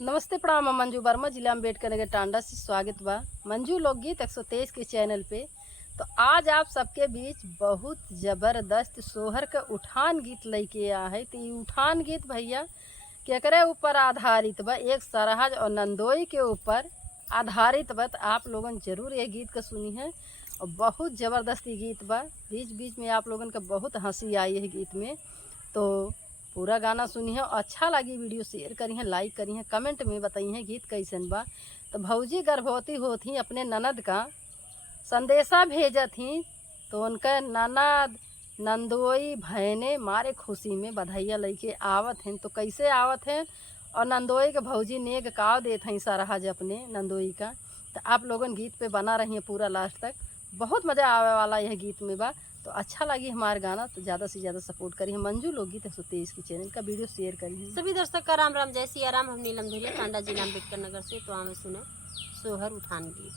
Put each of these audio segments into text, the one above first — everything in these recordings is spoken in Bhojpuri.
नमस्ते प्रणाम। हम मंजू वर्मा, जिला अम्बेडकर नगर टांडा से स्वागत बा मंजू लोकगीत 123 के चैनल पे। तो आज आप सबके बीच बहुत ज़बरदस्त सोहर का उठान गीत लेके आ है। तो ये उठान गीत भैया केकरे ऊपर आधारित बा, एक सरहज और नंदोई के ऊपर आधारित बा। तो आप लोगन जरूर ये गीत का सुनी है और बहुत ज़बरदस्त ये गीत बा। बीच बीच में आप लोगन का बहुत हंसी आई है गीत में। तो पूरा गाना सुनी है, अच्छा लगी वीडियो शेयर करी है, लाइक करी है, कमेंट में बताई है गीत कैसन बा। तो भौजी गर्भवती होती अपने ननद का संदेशा भेजत थी। तो उनका ननद नंदोई भैने मारे खुशी में बधाइया लेके आवत हैं। तो कैसे आवत हैं और नंदोई के भौजी नेग काव देत हैं सरहज अपने नंदोई का। तो आप लोगन गीत पे बना रही हैं पूरा लास्ट तक, बहुत मज़ा आवे वाला यह गीत में बा। तो अच्छा लगी हमारा गाना तो ज़्यादा से ज़्यादा सपोर्ट करिए। मंजू लोकगीत 123 की चैनल का वीडियो शेयर करिए। सभी दर्शक का राम राम, जय सिया राम। हम नीलम धुरिया, टांडा जिला अम्बेडकर नगर से। तो हमें सुने सोहर उठान गीत।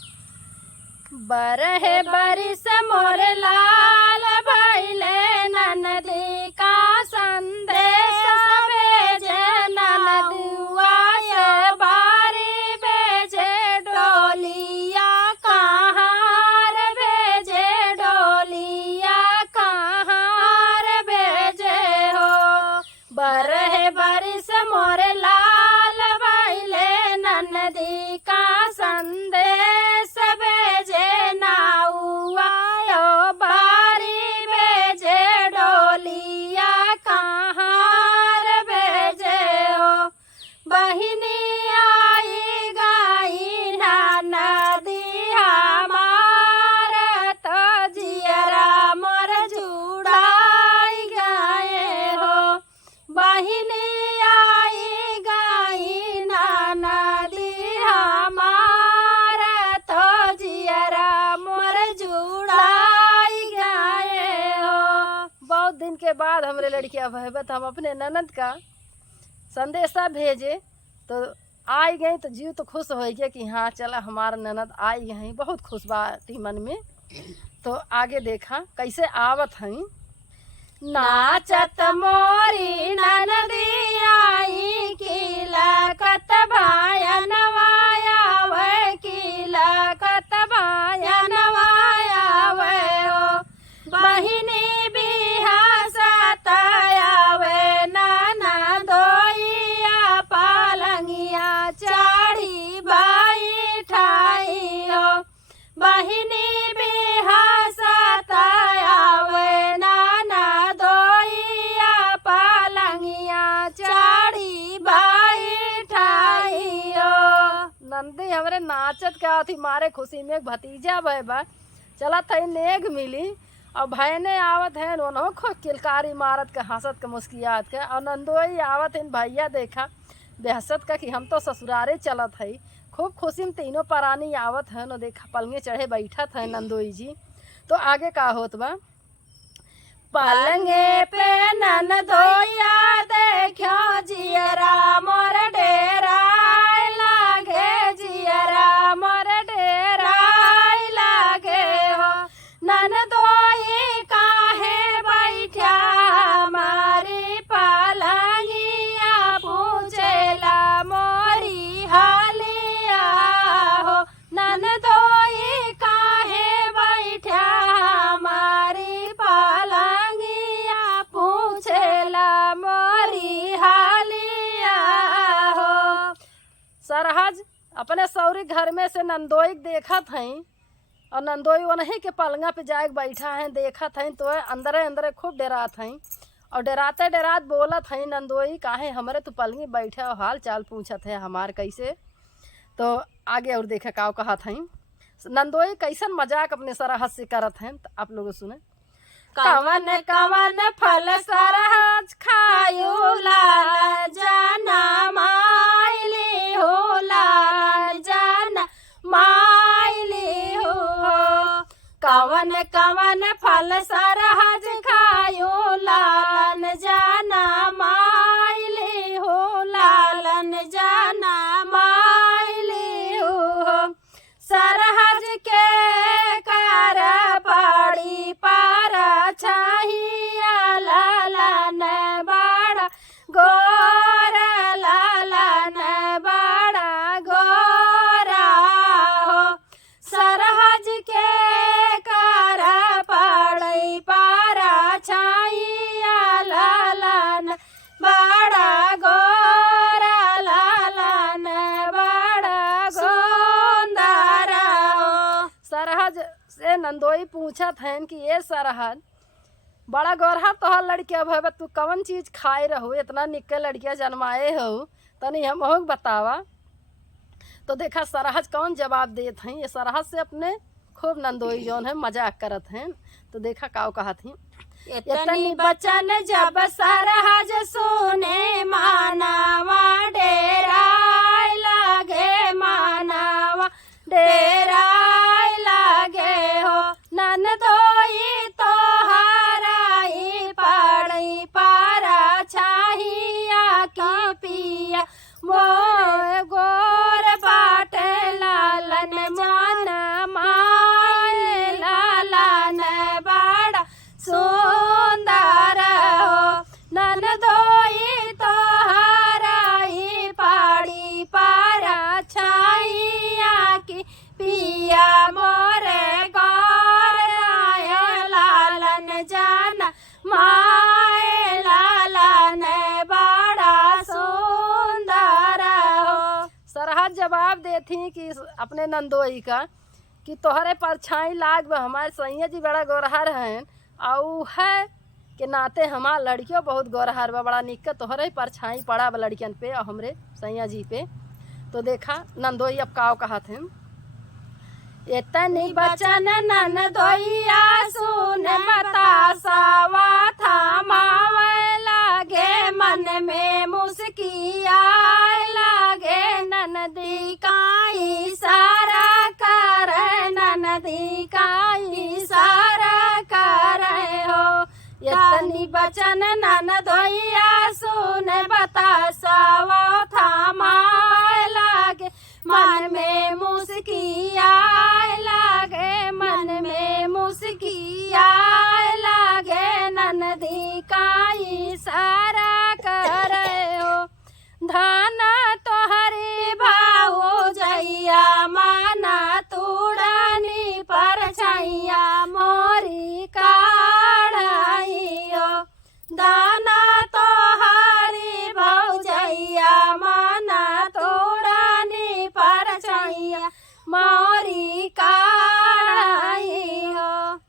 बरहे बरिस मोर लाल भइले ननदी का संदेश भेजे ननदुआ से बारी भेजे डोलिया कहाँ भेजे डोलिया कहाँ भेजे हो। बरहे बरिस मोर लाल भइले ननदी का संदेश भेजे नाउआ यो बारी भेजे डोलिया कहाँ भेजे हो। बहिनी आई गाई ना नदी हमार तो जियरा मोर जुड़ाई गए हो। बहिनी आई गाई ना नदी हमार तो जियरा मोर जुड़ाई गए हो। बहुत दिन के बाद हमरे लड़कियां भहबत हम अपने ननद का संदेशा भेजे तो आई गई। तो जीव तो खुश हो गया कि हाँ चला हमारा ननद आई गई, बहुत खुश बाती मन में। तो आगे देखा कैसे आवत हई। नाचत मोरी ननदी आई किलकत भाया नवाया वे किलकत भाया नवाया वे हो। बहिनी बिहासत आवे नाना दोइया पालंगिया चाढ़ी बाई ठाई हो। बहिनी बिहासत आवे नाना दोइया पालंगिया चाढ़ी बाई ठाई हो। नंदी हमरे नाचत का थी मारे खुशी में एक भतीजा बा चला थी नेग मिली और भैने आवत हैं दोनों खूब किलकारी मारत के हंसत के मुस्कियात के। और नंदोई आवत हैं भैया देखा बेहसत का कि हम तो ससुरारे चलत है। खूब खुशी में तीनों परानी आवत हैं नो देखा पलंगे चढ़े बैठत हैं नंदोई जी। तो आगे का होत बा। पलंगे पे ननदोइया देखो जियरा मोर डेरा लागे जियरा मोर डेरा लागे हो। ननदोई काहे बैठा हमारी पलंगिया पूछेला मोरी हालिया हो। ननदोई काहे बैठा हमारी पलंगिया पूछेला मोरी हालिया हो। सरहज अपने सौरी घर में से नंदोई देखत हैं और नंदोई वहीं के पलंगा पे जाके बैठा है देखत हैं। तो अंदर अंदर खूब डरात हैं और डराते डरात बोलत हैं नंदोई काहे हमरे तो पलंगी बैठे और हाल चाल पूछत है हमार कैसे। तो आगे और देखा का कहत हैं नंदोई कैसन मजाक अपने सरहज से करत हैं। तो आप लोग सुने। कवन कवन फल सरहज खायो लाल जाना माइली हो लाल जाना माइली हो। कवन कवन फल सरहज खायो लालन जाना माइली हो लालन जाना माइली हो। सरहज के कर पड़ी पारा चाहिया लालन बड़ा गोर लालन बड़ा से नंदोई पूछत हैं कि ये सरहद बड़ा गौरहा तोहर लड़किया भव तू कौन चीज़ खाए रहो, इतना निक्के लड़किया जन्माए हो, तनी हमहू बतावा। तो देखा सरहद कौन जवाब देत हैं। ये सरहद से अपने खूब नंदोई जौन है मजाक करत हैं। तो देखा काव कहा थी, इतनी बचन जब सरहज सुने मानवा डेरा लागे, मानवा डेरा लागे हो। ननदोई तोहराई पड़ई पारा छाहिया की पिया, मोर गोर बाटे लालन मन माय, लालन बड़ा सुंदर हो। ननदोई तोहराई पड़ी पारा छाइया की पिया, मोरे गौर आय लालन जाना माय, लालन बड़ा सुंदर हो। सरहद जवाब देती कि अपने नंदोई का कि तोहरे परछाई लाग हमारे सैया जी बड़ा गोरहर हैं, और है कि नाते हमार लड़कियों बहुत गोरहर बा, बड़ा निक तोहरे परछाई पड़ा बा लड़कियन पे और हमरे सैया जी पे। तो देखा नंदोई अब काव कहा थे, इतनी बचन ननदोइया सुन बतासावा थामावे लागे, मन में मुस्किया लागे, ननदी का इशारा करे, ननदी का इशारा करे हो। इतनी बचन ननदोइया सुन बतासावा थामावे लागे, मन में मुस्किया लागे, मन में मुस्किया लागे, ननदी का इशारा करे हो। धाना तोहरी भाऊ जैया माना तूड़नी पर छैया, मोरी काढ़ाई हो। दाना तोहरी भाऊ जैया माना तूड़नी पर छैया, मोरी काढ़ाई हो।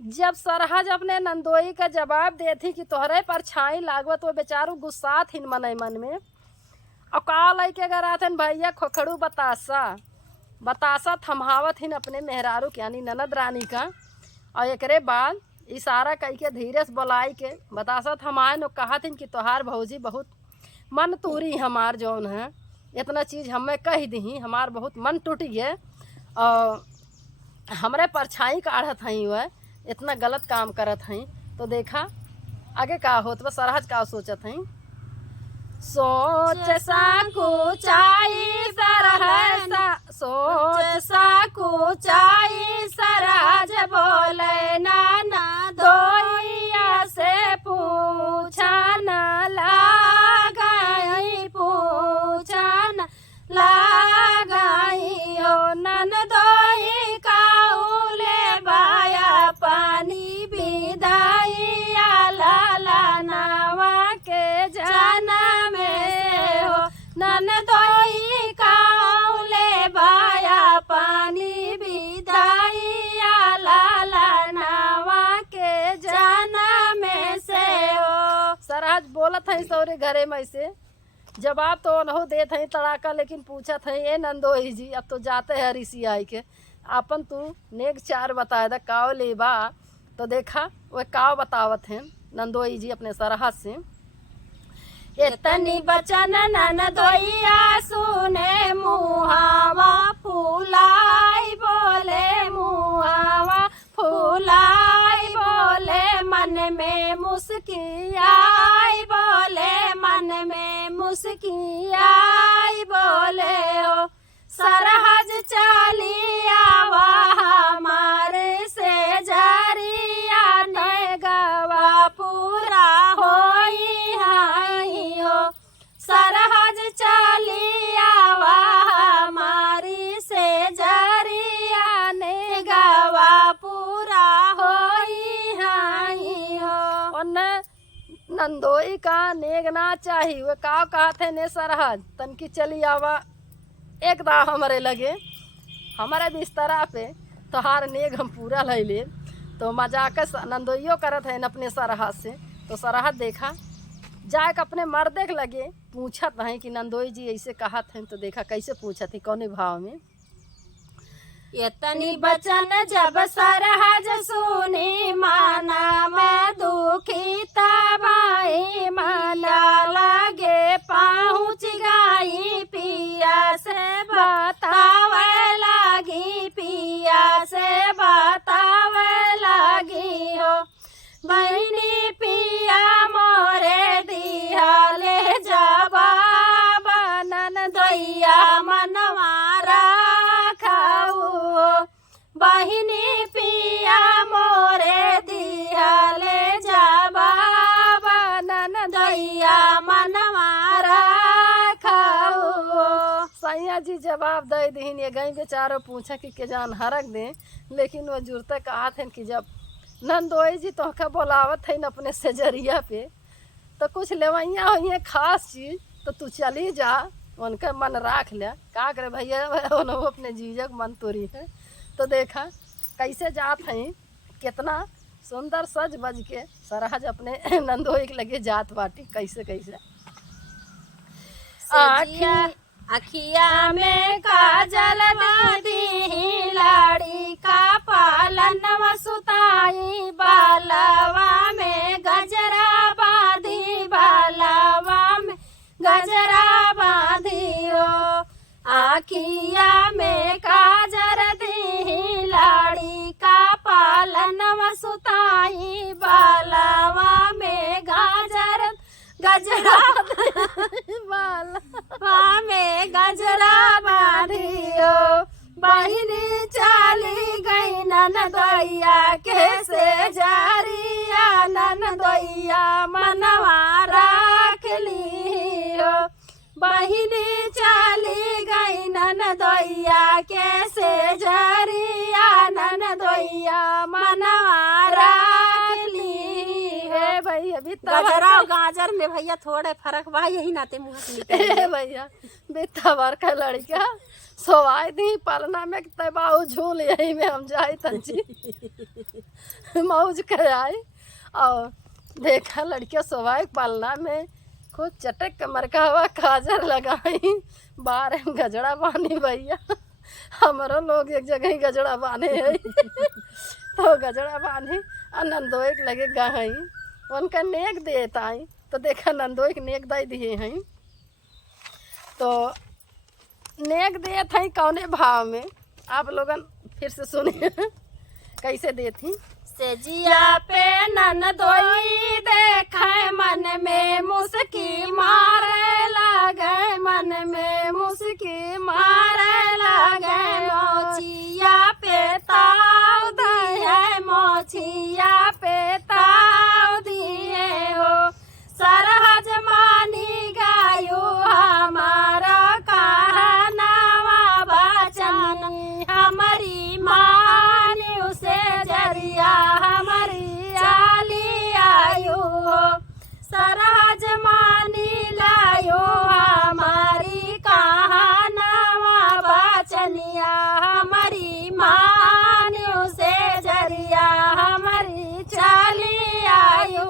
जब सरहज अपने नंदोई का जवाब देती कि तोहरे परछाई लागवत, तो बेचारू गुस्सा थिन मन मन में। और का लैके अगर आथन भैया खोखड़ू बतासा थमहावत हिन अपने मेहरारू के यानी ननद रानी का। और एकरे बाद इशारा कई के धीरे से बोलाई के बतासा थमाए नो कहा थिन कि तोहार भौजी बहुत मन तूरी हमार जौन है, इतना चीज़ हमें कह दी, हमार बहुत मन टूट गए और हमरे परछाई काढ़त हई, वह इतना गलत काम करत हई। तो देखा आगे का होत बा, सरहज का सोचत हई, सोच साकुचाई सरहज, सोच साकुचाई सरहज बोले नाना दोइया से पूछन लगाई, पूछन लगाई हो। ननदोई काउले बाया पानी बिदाइया, लालनवा के जनम हो। ननदोई काउले बाया पानी बिदाइया, लालनवा के जनम से हो। सरहज बोलत है सौरे घरे में से जवाब तो नहो देत है तड़ाका, लेकिन पूछत है ये नंदोई जी अब तो जाते हैं ऋषि आई के, आपन तू नेक चार बताए दा काव ले बा। तो देखा वह काव बतावत हैं नंदोई जी अपने सरहद से, इतनी बचन ननदोइया सुने मुहावा फूलाई बोले, मुहावा फूलाई बोले, मन में मुस्कियाई बोले, मन में मुस्कियाई बोले हो। सरहज चलिया हमारे से जरिया, ने गवा पूरा होई हाई हो। सरहज चलिया हमारी से जरिया, ने गवा पूरा होई हाई हो। और नंदोई का नेगना चाहिए वे का कहते ने सरहज तनकी चली आवा एकदा हमारे लगे हमारे बिस्तरा पे। तोहार नेग हम पूरा ले ले। तो मजाक नंदोइयो करत है अपने सरहद से। तो सरहद देखा जाके अपने मर्दे के लगे पूछत हैं कि नंदोई जी ऐसे कहत हैं। तो देखा कैसे पूछत ही कौने भाव में। यतनी बचन जब सरहज सुनी माना मैं दुखी तबाई माना लगे पहुँच गई पिया से बतावे लगी पिया से बतावे लगी हो बहनी पिया मोरे दिया ले जवाब ननदोइया मनवारा बहिनी पिया मोरे दिया ले जवाब ननदोइया मनवारा खाऊ। सैया जी जवाब दे दीन। ये गई बेचारो पूछा कि के जान हरक दे। लेकिन वो जुड़ते कहत हैं कि जब नंदोई जी तोहका बोलावत है अपने सेजरिया पे तो कुछ लेवैया हो खास चीज़ तो तू चली जा उनका मन राख लिया। का करे भैया वो अपने जीजक मन तोरी है। तो देखा कैसे जात हैं कितना सुंदर सज बज के सरहज अपने नंदोई के लगे जात बाटी कैसे कैसे। अखिया में काजल दी लाड़ी का पालन सुताई बालवा में गजरा बांधी बालवा में गजरा बांधियो आखिया में काजर दी लाड़ी का पालन सुताई बालवा में गाजर गजरा बालवा में गजरा बांधियो बहिनी चली गई ननदोइया कैसे जारिया ननदोइया मनवा राख लियो बहिनी चली गई ननदोइया कैसे जारिया ननदोइया मनवा राख ली है। भाई अभी गजरा और गाजर में भैया थोड़े फर्क बा यही नाते मुँह से निकले भैया बेतावर का लड़का सोवाई दी पलना में तबाऊ झूल यही में हम जाए तंची मौज कर आए। और देखा लड़कियां सोवाई पलना में खूब चटक कमर का हवा काजर लगाई बार गजड़ा बानी भैया। हमारो लोग एक जगह ही गजड़ा बाने है तो गजड़ा बानी और नंदोई के लगे गई उनका नेक देता आई। तो देखा नंदोई के नेक दे दिए हैं। तो नेक देत हैं कौने भाव में आप लोगन फिर से सुनिए कैसे देती। सेजिया पे ननदोई देखे मन में मुस्की मारे लगे मन में मुस्की मारे लगे मोचिया पे ताव दिए मोचिया पे ताव दिए हो सरहज मानी गायो हमारा कहनावा बचन हमारी मानी उसे जरिया हमारी चाली आयो सरहज मानी लायो हमारी कहनावा बचनिया हमारी मानी उसे जरिया हमारी चाली आयो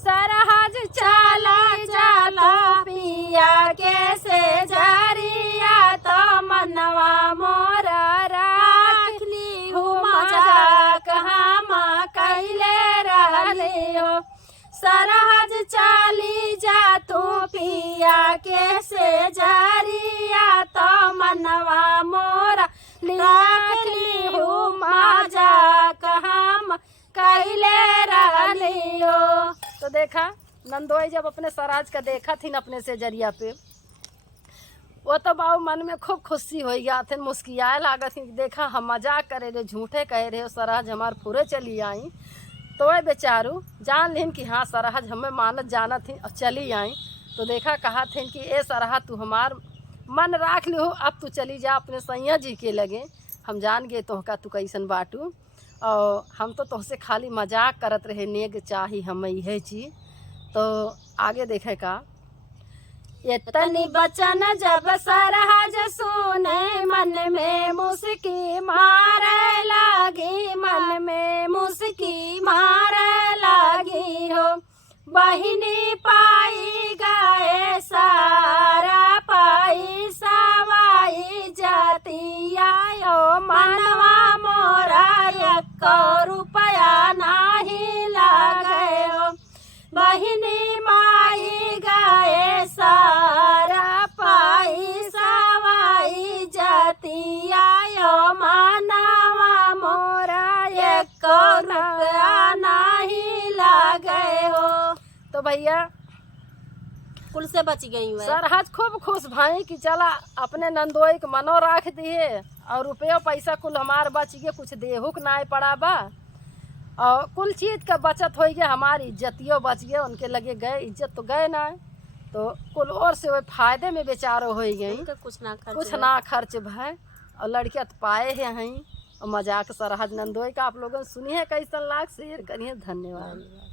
सरहज चला चला पिया कैसे जरिया तो मनवा मोरा राख ली हूँ मजाक हम कैले रहले हो सरहज चली जा तू पिया कैसे जरिया तो मनवा मोरा राख ली हूँ मजाक हम कैले रहलियो। तो देखा नंदोई जब अपने सरहज का देखा थी अपने से जरिया पे वो तो बाबू मन में खूब खुशी हो गया थे मुस्कियाए लागत थी। देखा हम मजाक करे रहे झूठे कह रहे सरहज हमार पूरे चली आई। तो वह बेचारू जान लेन कि हाँ सरहज हमें मानत जाना थी और चली आई। तो देखा कहा थे कि ए सरहज तू हमार मन राख लियो अब तू चली जा अपने सैया जी के लगे हम जान गए तोहका तू कैसन बाटू और हम तो तुझसे खाली मजाक करत रहे नेग चाही हम यह चीज़। तो आगे देखे का इतनी बचन जब सरहज सुने मन में मुस्की मारे लागी, मन में मुस्की मारे लागी हो। बहिनी पाई गए सारा पाई सवाई जातिया यो, मनवा मोरा एक रुपया नाही लागे हो। बहिनी माई गए सारा पाई सवाई जातिया यो, मनवा मोरा एक रुपया नाही लागे हो। तो भैया कुल से बच गई हुआ है। सरहज खूब खुश भाई कि चला अपने नंदोई के मनो रख दिए और रुपया पैसा कुल हमार बच गए, कुछ देहुक ना पड़ा बा और कुल चीज का बचत हो गया, हमारी इज्जतियों बच गए, उनके लगे गए इज्जत तो गए ना, तो कुल और से वो फायदे में बेचारो हो गई, कुछ ना खर्च भाई। और लड़कियां तो पाए हैं और मजाक सरहज नंदोई का आप लोगों ने सुनी है कैसन लाख शेयर करिए। धन्यवाद।